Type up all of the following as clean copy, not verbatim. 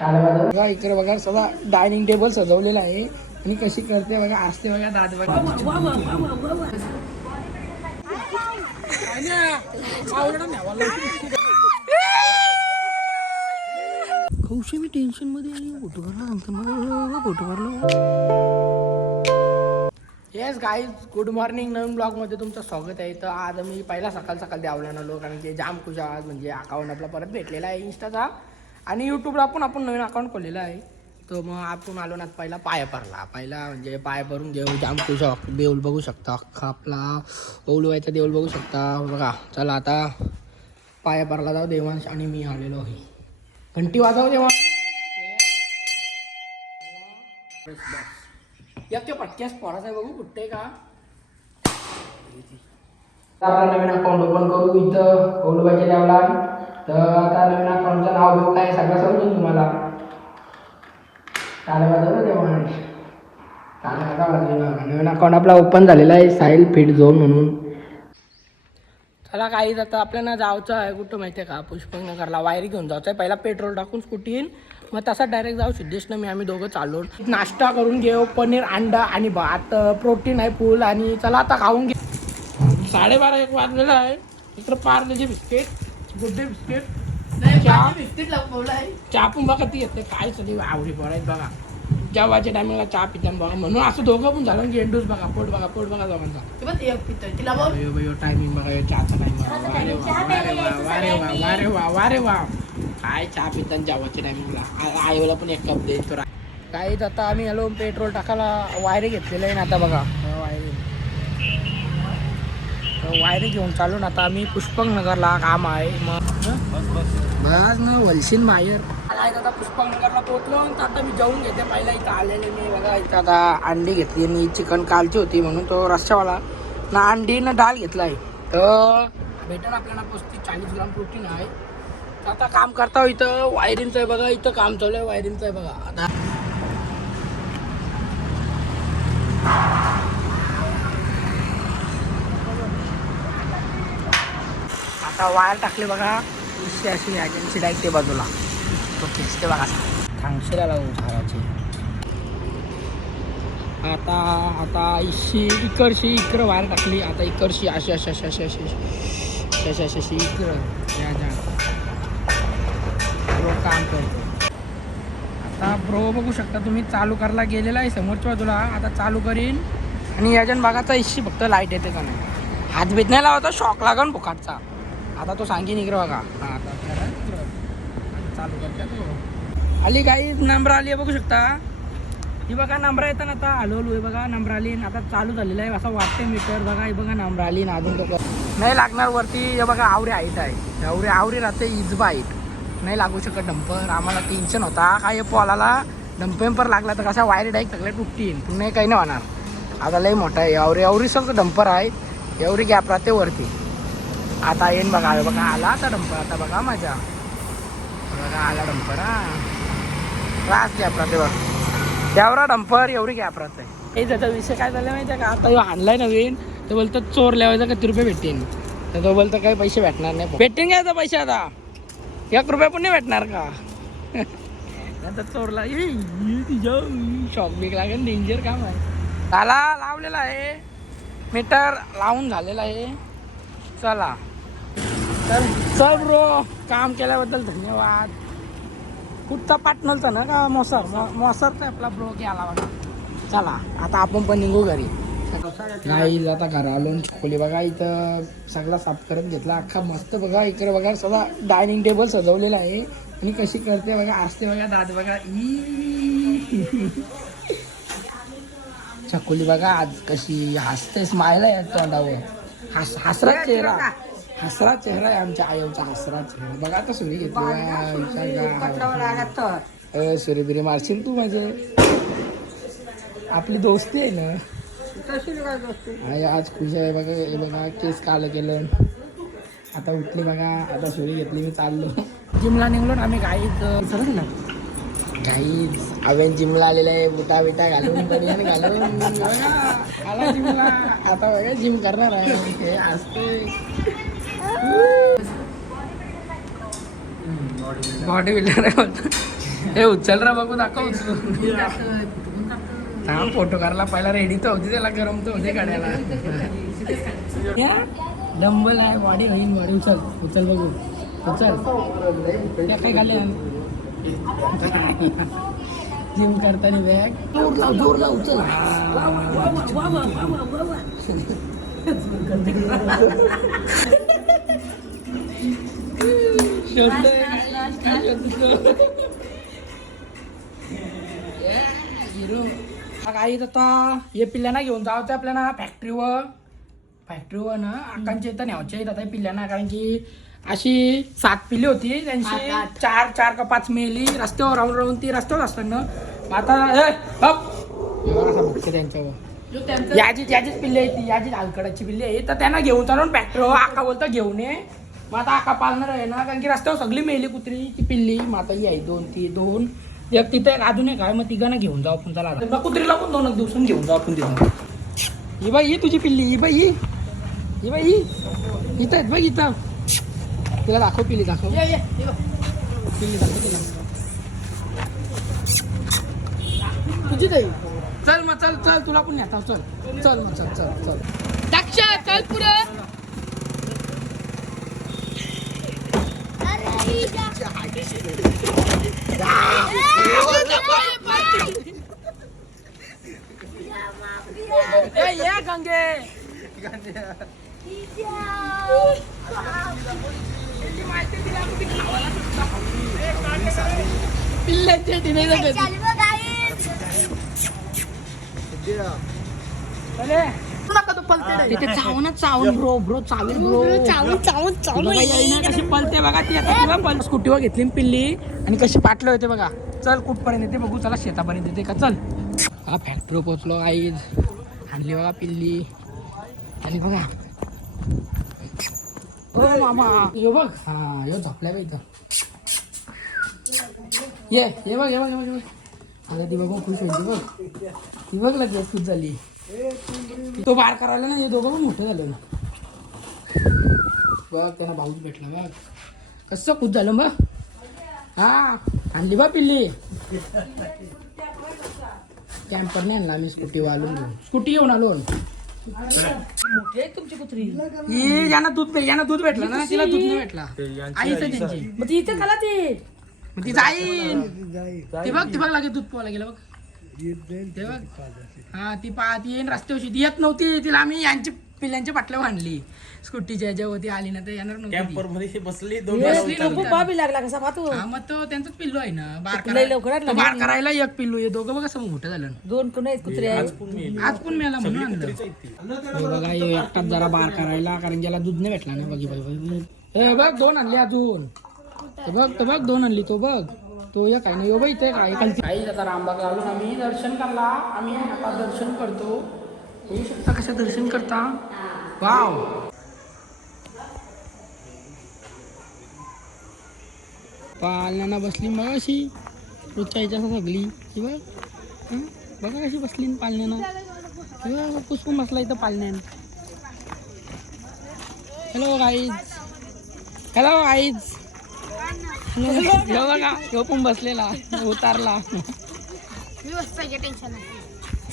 बघा इकडे बघा सगळं डायनिंग टेबल सजवलेलं आहे आणि कशी करते बघा असते बघा दात बघा कौशी मी टेन्शन मध्ये फोटो भरला येस गाईज गुड मॉर्निंग नवीन ब्लॉगमध्ये तुमचं स्वागत आहे. तर आज मी पहिला सकाळ द्यावला आलो कारण की जाम खुशा आज म्हणजे अकाउंट आपला परत भेटलेला आहे इंस्टाचा आणि यूट्यूबला पण आपण नवीन अकाउंट खोललेला आहे. तर मग आपण आलो ना पहिला पाय भरला पहिला म्हणजे पाय भरून घेऊ जाम खुशा देऊळ बघू शकता अख्खा आपला ओलवायचा देऊळ बघू शकता बघा. चला आता पाय भरला जाऊ देवांश आणि मी आलेलो आहे. घंटी वाजव देवा एक पटक्यास पोराचा बघू कुठे का आपला नवीन अकाउंट ओपन करू इथं ओलवायच्या देवला. तर आता नवीन अकाउंटचं नाव घेऊ काय सगळं समजून तुम्हाला नवीन अकाउंट आपला ओपन झालेला आहे साहिल फिट झोन म्हणून. चला काहीच आता आपल्याला जायचं आहे कुठं माहिती आहे का पुष्पनगरला वायरी घेऊन जायचं आहे. पहिला पेट्रोल टाकून स्कूटी येईन मग तसा डायरेक्ट जाऊ सिद्धेशनं मी आम्ही दोघं चालू नाश्ता करून घेऊ पनीर अंडा आणि भात प्रोटीन आहे फुल आणि चला आता खाऊन घे. 12:30 वाजलेला आहे. इकडं पार्लेचे बिस्किट गुड्डे बिस्किट बिस्किट चहा पण बघा ती येते काय सगळी आवडी पडायचं बघा जेवायच्या टायमिंगला चहा पिताना बघा म्हणून असं दोघं पण झालं की एंडूस बघा पोट बघा दोघांचा टायमिंग बघा चहाचा टायमिंग वारे वा काय चहा पिताना जेवायच्या टायमिंगला आईला पण एक कप देईल तो काहीच. आता आम्ही हॅलो पेट्रोल टाकायला वायरे घेतलेलं आहे ना आता बघा वायरी घेऊन चालून आता आम्ही पुष्पकनगरला काम आहे मग बस ना वलशीन मायर आता पुष्पकनगरला पोहोचलो तर आता मी जाऊन घेते. पहिला इथं आलेले मी बघा इथं आता अंडी घेतली मी चिकन कालची होती म्हणून तो रस्स्यावाला ना अंडी ना डाळ घेतला आहे. तर भेटेल आपल्याला 35-40 ग्राम प्रोटीन आहे. तर आता काम करता इथं वायरिंगचं आहे बघा इथं काम चालू आहे वायरिंगचं आहे बघा. आता आता वायर टाकले बघा अशी एजन्सी डायरेक्ट ते बाजूला तो खिचते बघा थांगशीला लागून झाडाची. आता आता इकडची इकडं वायर टाकली आता इकडची अशी इकडं ब्रो काम करतो. आता ब्रो बघू शकता तुम्ही चालू करायला गेलेला आहे समोरच्या बाजूला. आता चालू करीन आणि याच्यान बघाचा इशी फक्त लाईट येते का नाही हात बीत नाही लावता शॉक लागन फुकाटचा. आता तो सांगेन इकडं बघा आता चालू करते तो आली काही नंबर आली आहे बघू शकता ही बघा नंबर येतात आता हळू आहे बघा नंबर आली आता चालू झालेलं आहे असं वाटते मीटर बघा ही बघा नंबर आली ना अजून तर नाही लागणार वरती हे बघा आवरी हाईट आहे आवरी राहते इजबा हाईट नाही लागू शकत डंपर. आम्हाला टेन्शन होता काय पॉलाला डंपर लागला तर कसा वायरी डायरेक्ट सगळ्या तुटतील पुन्हा काही नाही होणार. आता लई मोठा आहे आवरी सगळं डंपर आहे एवढी गॅप राहते वरती. आता येईन बघा बघा आला आता डंपर आता बघा माझ्या बघा आला डंपर रास गॅप राहते बघा एवढा डंपर एवढी गॅप राहते. हे त्याचा विषय काय झाला माहिती आहे का आता आणलाय नवीन तो बोलतो चोर लावायचा किती रुपये भेटेन तर तो बोलतो काही पैसे भेटणार नाही भेटेन घ्यायचा पैसे आता 1 रुपया पण नाही भेटणार का आता चोरला शॉक बिक लागेल डेंजर काम आहे. त्याला लावलेला आहे मीटर लावून झालेला आहे. चला तर चल ब्रो काम केल्याबद्दल धन्यवाद. कुठचा पार्टनरचा ना का मोसरचा आपला ब्रो आला बघा. चला आता आपण पण निघू घरी. नाही आता घर आलो चकोली बघा इथं सगळा साफ करत घेतला अख्खा मस्त बघा इकडे बघा सगळं डायनिंग टेबल सजवलेला आहे आणि कशी करते बघा असते बघा दात बघा चकोली बघा आज कशी हसते स्माईल आहे तोंडावर हसरा चेहरा आहे आमच्या आईचा हसरा चेहरा बघा आता सुरी घेतली सुरी बिरी मारशील तू माझे आपली दोस्ती आहे ना आज खुश आहे बघा हे बघा केस कालं केलं आता उठली बघा आता सुरी घेतली मी चाललो जिमला निघलो ना आम्ही गाईच ना गाईच आव्यान जिमला आलेलं आहे बुटा बिटा घालून बनियान घालून आला जिमला आता बघा जिम करणार आहे हे असते बॉडी बिल्डर आहे बोलतो हे उचल रा बघू दाखव उचलून. हा फोटो काढला पहिला रेडी तर होती त्याला गरम तर होते काढायला. डंबल आहे बॉडी होईल बॉडी उचल उचल बघू उचल त्या काय खाली जिम करताना बॅग जोरला उचल. काही आता हे पिल्ल्यांना घेऊन जावं आपल्याला फॅक्टरीवर ना आकांच्या इथं न्यावच्या येत आता पिल्ल्यांना. कारण की अशी 7 पिल्ली होती त्यांची 4 का 5 मेली रस्त्यावर राहून ती रस्त्यावर असताना आता बघते त्यांच्यावर याचीच पिल्ली आहे ती याचीच हलकडाची पिल्ली आहे तर त्यांना घेऊन चालून फॅक्टरीवर आका बोलतं घेऊन ये. मग आता आका पालणार आहे ना कारण की रस्त्यावर सगळी मेली कुत्री ती पिल्ली. मग आता ही आहे 2 एक तिथे एक अजून एक आहे मग तिघांना घेऊन जाऊ आपण. त्याला कुत्रीला पण 2 दिवसून घेऊन जाऊ आपण तिथं. ही बाई ही तुझी पिल्ली ही बाई इथं आहेत बघ इथं. तिला दाखव पिल्ली दाखव पिल्ली दाखव तिला तुझी ताई. चल मग चल तुला पण नेता चल मग चल दक्षा चल पुढं. ये गंगे पिल्ल्याचे तिथे चावून ब्रो कशी पलते बघा ती. आता स्कूटीवर घेतली पिल्ली आणि कशी पाटलं होते बघा. चल कुठपर्यंत येते बघू चला शेतापर्यंत येते का. चल हा फॅक्टरी पोचलो आईज आणली बघा पिल्ली आली बघा. ओ मामा यो बघ हा यो झोपलाय बघ इथं. ये बघ आता ती बघ खुश होईल ती बघ लगेच खुश झाली. तो बार करायला ना हे दोघं पण मोठं झालं ना बघ. त्यांना भाऊच भेटला बघ कसं खुश झालं बघ. हा आणली बा पिल्ली. कॅम्परने आणला मी स्कूटी घेऊन आलो. मोठी आहे तुमची कुत्री. ही यांना दूध भेटलं ना तिला दूध नाही भेटला आईच आहे त्यांची. मग ती इथे खाला ती जाईल ते बघ लागे दूध पोहायला गेलं बघ ते बघ. हा ती येईन रस्त्यावरची ती येत नव्हती तिला आम्ही यांची पिल्ल्यांच्या पाटल्या बांधली स्कूटीच्या ज्यावरती आली ना तर येणार नव्हती बसली. मग तो त्यांचाच पिल्लू आहे ना बार करायला एक पिल्लू आहे. दोघं बघा समोर मोठं झालं 2 कुत्रे आज पण मेला म्हणून आणलं बघा. एकटाच जरा बार करायला कारण ज्याला दूध नाही भेटला ना बघी बघ 2 आणले अजून. बघ 2 आणली तो बघ तो या काही नाही यो बाई इथे काही. आता रामबाग आलो आम्ही दर्शन करला. आम्ही आता दर्शन करतो. होऊ शकता कशा दर्शन करता वाव. पालण्याना बसली मग अशी रोजच्या सगळी बघ बघा कशी बसली पालण्याना. पुष्पून बसला इथं पालण्यान. हॅलो आईज बघा ह्यो पण बसलेला उतारला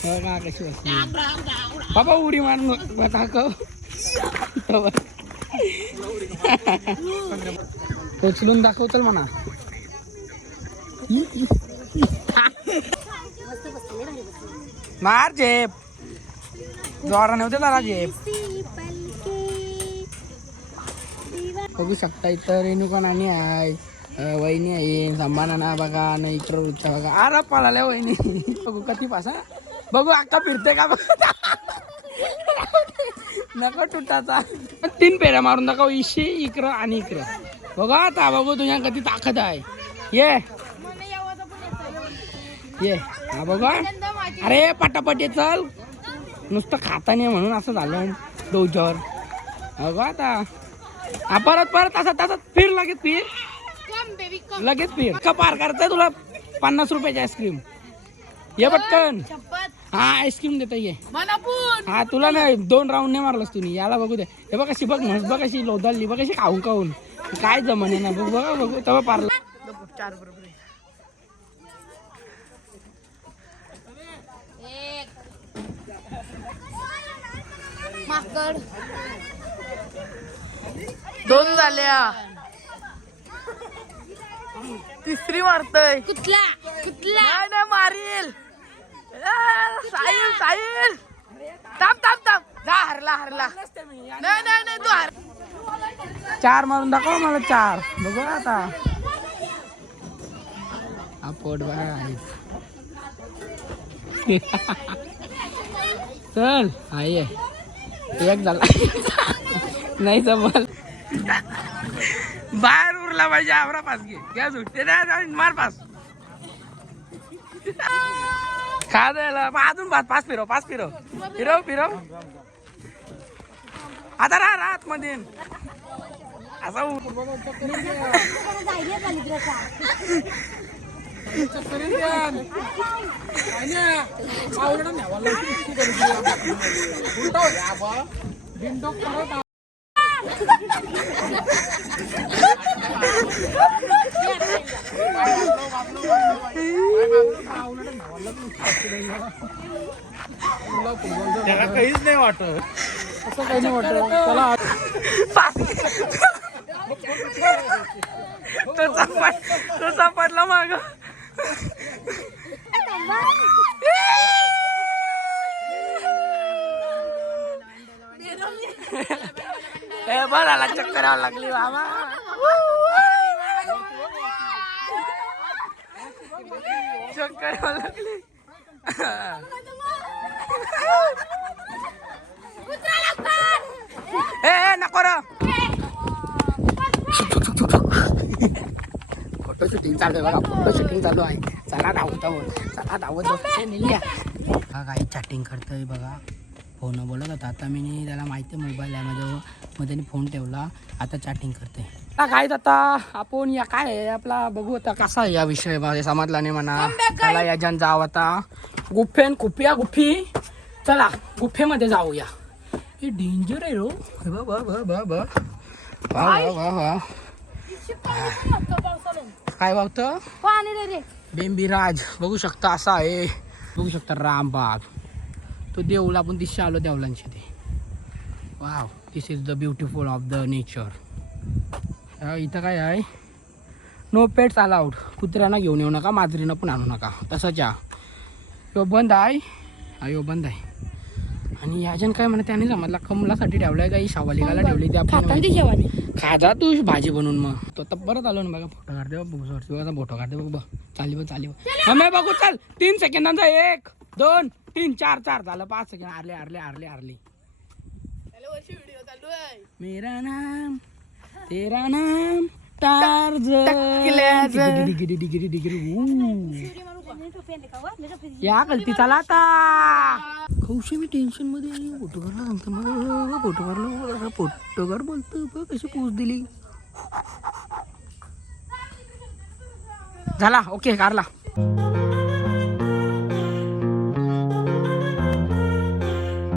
बघा कशी बसली बाबा उडी मारून दाखव. उचलून दाखवतो म्हणा. मार झेप जोराने होते त्याला झेप. बघू शकता इथं रेणुका नानी आहे वहिनी आहे संभाना बघा ना इकडं रुचा बघा. अरे पळाल्या वहिनी बघू कधी पासा बघू अक्का फिरते का बघा. नको तुटाचा 3 फेऱ्या मारून दाखव इशी इकडं आणि इकडं बघा. आता बघू तुझ्या कधी ताकद आहे. ये हा बघा. अरे पटापट चल नुसतं खाता नाही म्हणून असं झालं डोजर बघा. आता परत असं फिर लगेच फिर का पार करताय तुला 50 रुपयाची आईस्क्रीम. ये पटकन हा आईस्क्रीम देता ये. हा तुला नाही 2 राऊंड नाही मारलास तुम्ही. याला बघू दे. हे बघ कशी बघ म्हस बघ कशी लोदालली बघ कशी खाऊन काय जमणे ना बघ बघू तेव्हा पारला. माकड 2 झाल्या. तिसरी मारतय. कुठला कुठला नाही मारील. साहिल साहिल थांब थांब थांब. जा हरला नाही तू हर. 4 मारून दाखव मला 4. बघू आता हा पोट बघा चल आई एक झाला नाही जमल. बाहेर उरला पाहिजे. आवरा पास घ्या सुटते मार पास खा द्यायला अजून पास फिरव आता राहत मध्ये असा त्याला काहीच नाही वाटत. असं काही नाही वाटत त्याला. तो सापडला माग. ए बरं चक्कर यावं लागली बाबा. चक्कर यावं लागली. ए नको रे. फोटो शूटिंग चालू आहे बघा. फोटो शूटिंग चालू आहे. चला धावत हा काही चॅटिंग करतोय बघा. फोन बोलत होता. आता मी त्याला माहिती आहे मोबाईल आहे मग त्याने फोन ठेवला. आता चॅटिंग करते. काय आता आपण या काय आहे आपला बघू आता कसा आहे या विषय माझ्या समजला नाही म्हणा. त्याला याच्यान जाव आता गुफेन गुफी. चला गुफेमध्ये जाऊया. हे डेंजर आहे रो. वा काय वागतं बेंबीराज बघू शकता. असा आहे बघू शकता रामबाग. तो देऊळ आपण दिशा आलो देवलांशी ते. Wow this is the beautiful of the nature. इथं काय आहे नो पेट्स अलाउड. कुत्र्यांना घेऊन येऊ नका. माजरीनं पण आणू नका. तसंच या यो बंद आहे. यो बंद आहे. आणि याजन काय म्हणा त्याने समजला कमलासाठी ठेवलाय काही शावालिकाला ठेवली ते आपण खाजा तू भाजी बनवून. मग तो आता परत आलो ना बघा. फोटो काढते फोटो काढते बघ. चाली बघू चल. 3 सेकंदांचा 1 2 3 4 झालं. 5 सेकंद आरले. मेरा नाम तेरा नाम टार्झन. या गलती चला आता. कौशी मी टेन्शन मध्ये. फोटो काढला सांगतो मग. फोटो काढ बोलतो बघ कशी पोच दिली. झाला ओके काढला.